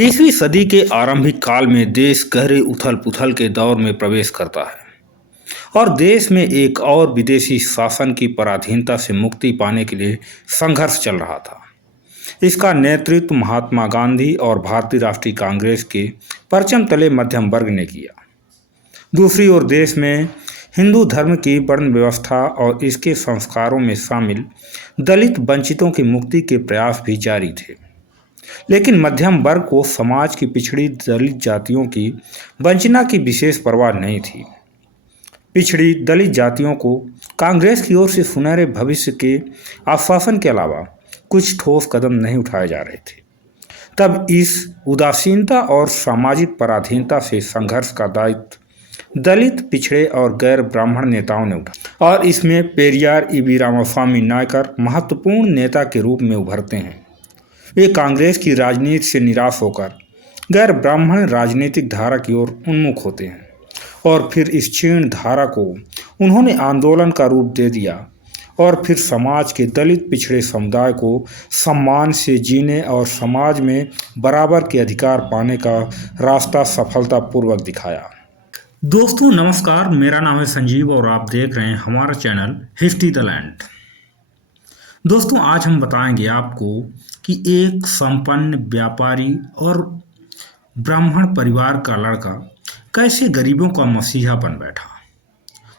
20वीं सदी के आरंभिक काल में देश गहरे उथल-पुथल के दौर में प्रवेश करता है और देश में एक और विदेशी शासन की पराधीनता से मुक्ति पाने के लिए संघर्ष चल रहा था। इसका नेतृत्व महात्मा गांधी और भारतीय राष्ट्रीय कांग्रेस के परचम तले मध्यम वर्ग ने किया। दूसरी ओर देश में हिंदू धर्म की वर्ण व्यवस्था और इसके संस्कारों में शामिल दलित वंचितों की मुक्ति के प्रयास भी जारी थे। लेकिन मध्यम वर्ग को समाज की पिछड़ी दलित जातियों की वंचना की विशेष परवाह नहीं थी। पिछड़ी दलित जातियों को कांग्रेस की ओर से सुनहरे भविष्य के आश्वासन के अलावा कुछ ठोस कदम नहीं उठाए जा रहे थे। तब इस उदासीनता और सामाजिक पराधीनता से संघर्ष का दायित्व दलित, पिछड़े और गैर ब्राह्मण नेताओं ने उठाया और इसमें पेरियार ईवी रामास्वामी नायकर महत्वपूर्ण नेता के रूप में उभरते हैं। वे कांग्रेस की राजनीति से निराश होकर गैर ब्राह्मण राजनीतिक धारा की ओर उन्मुख होते हैं और फिर इस क्षीण धारा को उन्होंने आंदोलन का रूप दे दिया और फिर समाज के दलित पिछड़े समुदाय को सम्मान से जीने और समाज में बराबर के अधिकार पाने का रास्ता सफलतापूर्वक दिखाया। दोस्तों नमस्कार, मेरा नाम है संजीव और आप देख रहे हैं हमारा चैनल हिस्ट्री द लैंड। दोस्तों आज हम बताएंगे आपको कि एक संपन्न व्यापारी और ब्राह्मण परिवार का लड़का कैसे गरीबों का मसीहा बन बैठा।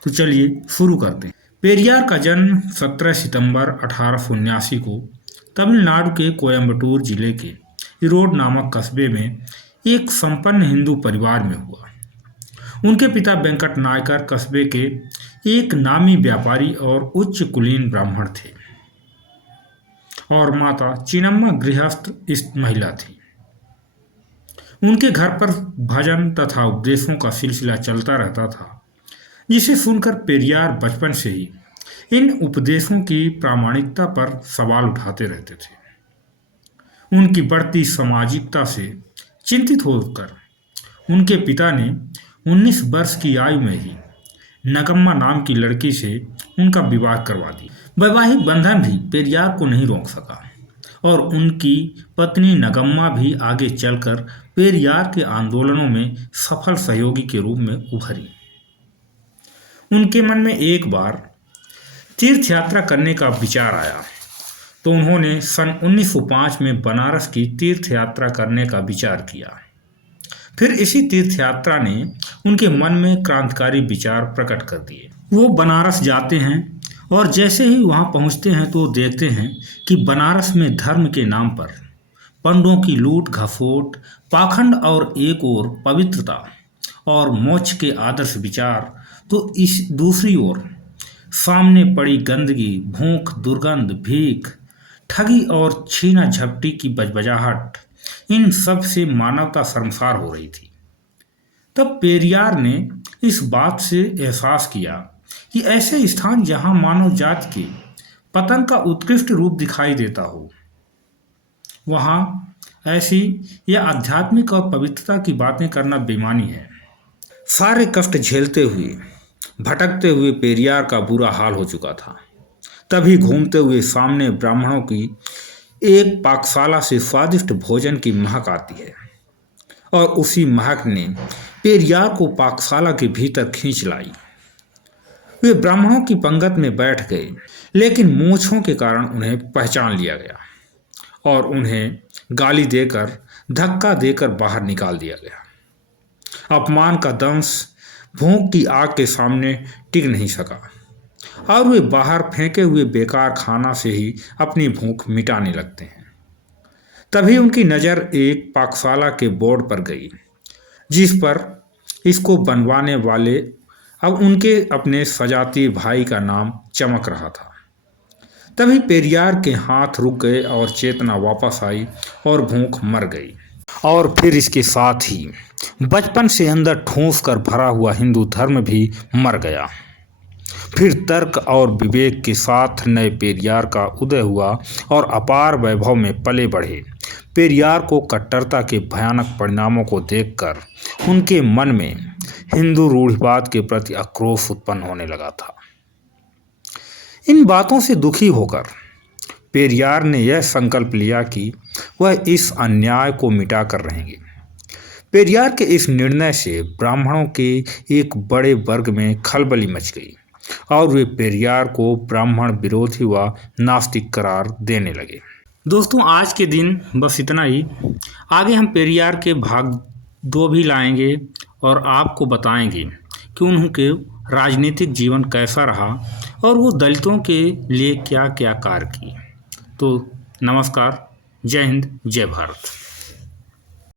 तो चलिए शुरू करते हैं। पेरियार का जन्म 17 सितंबर 1879 को तमिलनाडु के कोयम्बटूर जिले के ईरोड नामक कस्बे में एक संपन्न हिंदू परिवार में हुआ। उनके पिता वेंकट नायकर कस्बे के एक नामी व्यापारी और उच्च कुलीन ब्राह्मण थे और माता चिन्नम्मा गृहस्थ महिला थी। उनके घर पर भजन तथा उपदेशों का सिलसिला चलता रहता था, जिसे सुनकर पेरियार बचपन से ही इन उपदेशों की प्रामाणिकता पर सवाल उठाते रहते थे। उनकी बढ़ती सामाजिकता से चिंतित होकर उनके पिता ने 19 वर्ष की आयु में ही नगम्मा नाम की लड़की से उनका विवाह करवा दिया। वैवाहिक बंधन भी पेरियार को नहीं रोक सका और उनकी पत्नी नगम्मा भी आगे चलकर पेरियार के आंदोलनों में सफल सहयोगी के रूप में उभरी। उनके मन में एक बार तीर्थ यात्रा करने का विचार आया तो उन्होंने सन 1905 में बनारस की तीर्थ यात्रा करने का विचार किया। फिर इसी तीर्थ यात्रा ने उनके मन में क्रांतिकारी विचार प्रकट कर दिए। वो बनारस जाते हैं और जैसे ही वहाँ पहुँचते हैं तो देखते हैं कि बनारस में धर्म के नाम पर पंडों की लूट खसोट, पाखंड और एक ओर पवित्रता और मोक्ष के आदर्श विचार, तो इस दूसरी ओर सामने पड़ी गंदगी, भूख, दुर्गंध, भीख, ठगी और छीना झपटी की बजबजाहट, इन सब से मानवता शर्मसार हो रही थी। तब पेरियार ने इस बात से एहसास किया कि ऐसे स्थान जहां मानव जाति के पतन का उत्कृष्ट रूप दिखाई देता हो, वहां ऐसी या आध्यात्मिक और पवित्रता की बातें करना बेईमानी है। सारे कष्ट झेलते हुए भटकते हुए पेरियार का बुरा हाल हो चुका था। तभी घूमते हुए सामने ब्राह्मणों की एक पाकशाला से स्वादिष्ट भोजन की महक आती है और उसी महक ने पेरियार को पाकशाला के भीतर खींच लाई। वे ब्राह्मणों की पंगत में बैठ गए, लेकिन मूंछों के कारण उन्हें पहचान लिया गया और उन्हें गाली देकर, धक्का देकर बाहर निकाल दिया गया। अपमान का दंश भूख की आग के सामने टिक नहीं सका और वे बाहर फेंके हुए बेकार खाना से ही अपनी भूख मिटाने लगते हैं। तभी उनकी नज़र एक पाकशाला के बोर्ड पर गई, जिस पर इसको बनवाने वाले अब उनके अपने सजाती भाई का नाम चमक रहा था। तभी पेरियार के हाथ रुक गए और चेतना वापस आई और भूख मर गई। और फिर इसके साथ ही बचपन से अंदर ठूंस कर भरा हुआ हिंदू धर्म भी मर गया। फिर तर्क और विवेक के साथ नए पेरियार का उदय हुआ और अपार वैभव में पले बढ़े। पेरियार को कट्टरता के भयानक परिणामों को देखकर उनके मन में हिंदू रूढ़िवाद के प्रति आक्रोश उत्पन्न होने लगा था। इन बातों से दुखी होकर पेरियार ने यह संकल्प लिया कि वह इस अन्याय को मिटा कर रहेंगे। पेरियार के इस निर्णय से ब्राह्मणों के एक बड़े वर्ग में खलबली मच गई और वे पेरियार को ब्राह्मण विरोधी व नास्तिक करार देने लगे। दोस्तों, आज के दिन बस इतना ही। आगे हम पेरियार के भाग 2 भी लाएंगे और आपको बताएंगे कि उनके राजनीतिक जीवन कैसा रहा और वो दलितों के लिए क्या क्या कार्य किए। तो नमस्कार, जय हिंद, जय भारत।